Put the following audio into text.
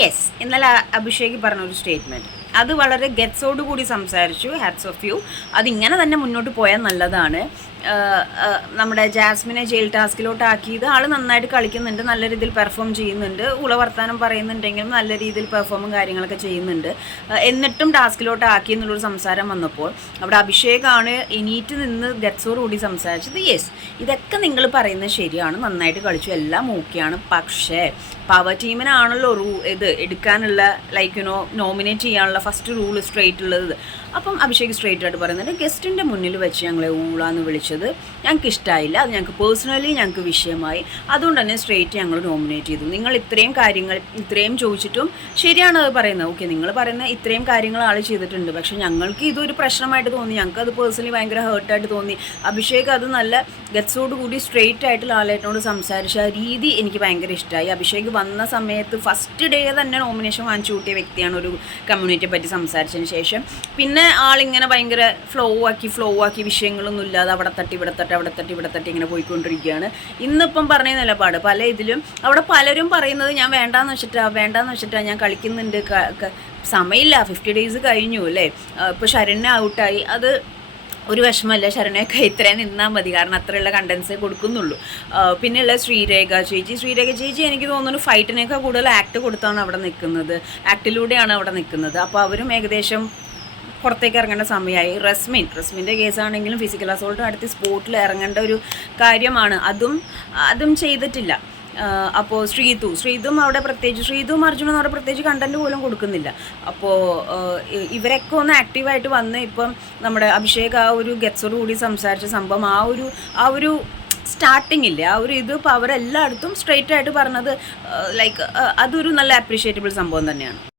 Yes, ഇന്നലെ അഭിഷേക് പറഞ്ഞൊരു statement അത് വളരെ ഗെറ്റ്സോട് കൂടി സംസാരിച്ചു. Hats off you. അതിങ്ങനെ തന്നെ മുന്നോട്ട് പോയാൽ നല്ലതാണ്. നമ്മുടെ ജാസ്മിനെ ജയിൽ ടാസ്കിലോട്ട് ആക്കിയത് ആൾ നന്നായിട്ട് കളിക്കുന്നുണ്ട്, നല്ല രീതിയിൽ പെർഫോം ചെയ്യുന്നുണ്ട്, വർത്താനം പറയുന്നുണ്ടെങ്കിലും നല്ല രീതിയിൽ പെർഫോമും കാര്യങ്ങളൊക്കെ ചെയ്യുന്നുണ്ട്. എന്നിട്ടും ടാസ്കിലോട്ട് ആക്കി എന്നുള്ളൊരു സംസാരം വന്നപ്പോൾ അവിടെ അഭിഷേകാണ് എണീറ്റ് നിന്ന് ഗെറ്റ്സോട് കൂടി സംസാരിച്ചത്. യെസ്, ഇതൊക്കെ നിങ്ങൾ പറയുന്നത് ശരിയാണ്, നന്നായിട്ട് കളിച്ചു, എല്ലാം ഓക്കെയാണ്. പക്ഷേ പവർ ടീമിനാണല്ലോ ഇത് എടുക്കാനുള്ള നോമിനേറ്റ് ചെയ്യാനുള്ള ഫസ്റ്റ് റൂൾ സ്ട്രേറ്റ് ഉള്ളത്. അപ്പം അഭിഷേക് സ്ട്രേറ്റ് ആയിട്ട് പറയുന്നുണ്ട്, ഗസ്റ്റിൻ്റെ മുന്നിൽ വെച്ച് ഞങ്ങളെ ഊളാന്ന് വിളിച്ചത് ഞങ്ങൾക്ക് ഇഷ്ടമായില്ല, അത് ഞങ്ങൾക്ക് പേഴ്സണലി ഞങ്ങൾക്ക് വിഷയമായി, അതുകൊണ്ട് തന്നെ സ്ട്രേറ്റ് ഞങ്ങൾ നോമിനേറ്റ് ചെയ്തു. നിങ്ങൾ ഇത്രയും കാര്യങ്ങൾ ഇത്രയും ചോദിച്ചിട്ടും ശരിയാണ് അത് പറയുന്നത്. ഓക്കെ, നിങ്ങൾ പറയുന്ന ഇത്രയും കാര്യങ്ങൾ ആൾ ചെയ്തിട്ടുണ്ട്, പക്ഷേ ഞങ്ങൾക്ക് ഇതൊരു പ്രശ്നമായിട്ട് തോന്നി, ഞങ്ങൾക്ക് അത് പേഴ്സണലി ഭയങ്കര ഹേർട്ടായിട്ട് തോന്നി. അഭിഷേക് അത് നല്ല ഗറ്റ്സോട് കൂടി സ്ട്രേറ്റ് ആയിട്ട് ലാലേട്ടനോട് സംസാരിച്ച രീതി എനിക്ക് ഭയങ്കര ഇഷ്ടമായി. അഭിഷേക് വന്ന സമയത്ത് ഫസ്റ്റ് ഡേ തന്നെ നോമിനേഷൻ വാങ്ങിച്ചു കൂട്ടിയ വ്യക്തിയാണ് ഒരു കമ്മ്യൂണിറ്റിയെ പറ്റി സംസാരിച്ചതിന് ശേഷം. പിന്നെ ആളിങ്ങനെ ഭയങ്കര ഫ്ലോ ആക്കി വിഷയങ്ങളൊന്നും ഇല്ലാതെ അവിടെ തട്ടി ഇവിടെ തട്ടി ഇങ്ങനെ പോയിക്കൊണ്ടിരിക്കുകയാണ്. ഇന്നിപ്പം പറഞ്ഞ നിലപാട് പല ഇതിലും അവിടെ പലരും പറയുന്നത് ഞാൻ വേണ്ടാന്ന് വെച്ചിട്ടാ ഞാൻ കളിക്കുന്നുണ്ട്, സമയമില്ല, 50 days കഴിഞ്ഞു അല്ലേ, ഇപ്പോൾ ശരണ്യ ഔട്ടായി, അത് ഒരു വിഷമമല്ല, ശരണയൊക്കെ ഇത്രയും നിന്നാൽ മതി, കാരണം അത്രയുള്ള കണ്ടൻസേ കൊടുക്കുന്നുള്ളൂ. പിന്നെയുള്ള ശ്രീരേഖ ചേച്ചി എനിക്ക് തോന്നുന്നു ഫൈറ്റിനേക്കാൾ കൂടുതൽ ആക്ട് കൊടുത്താണ് അവിടെ നിൽക്കുന്നത്, ആക്ടിലൂടെയാണ് അവിടെ നിൽക്കുന്നത്. അപ്പോൾ അവരും ഏകദേശം പുറത്തേക്ക് ഇറങ്ങേണ്ട സമയമായി. റസ്മിൻ്റെ കേസാണെങ്കിലും ഫിസിക്കൽ അസോൾട്ട് നടത്തി സ്പോട്ടിൽ ഇറങ്ങേണ്ട ഒരു കാര്യമാണ്, അതും ചെയ്തിട്ടില്ല. അപ്പോൾ ശ്രീതും അവിടെ പ്രത്യേകിച്ച് ശ്രീതും അർജുനും അവിടെ പ്രത്യേകിച്ച് കണ്ടന്റ് പോലും കൊടുക്കുന്നില്ല. അപ്പോൾ ഇവരൊക്കെ ഒന്ന് ആക്റ്റീവായിട്ട് വന്ന് ഇപ്പം നമ്മുടെ അഭിഷേക് ആ ഒരു ഗെറ്റ്സോട് കൂടി സംസാരിച്ച സംഭവം ആ ഒരു സ്റ്റാർട്ടിങ് ഇല്ലേ, ആ ഒരു ഇത് ഇപ്പോൾ അവരെല്ലായിടത്തും സ്ട്രെയിറ്റ് ആയിട്ട് പറഞ്ഞത് അതൊരു നല്ല അപ്രീഷിയേറ്റബിൾ സംഭവം തന്നെയാണ്.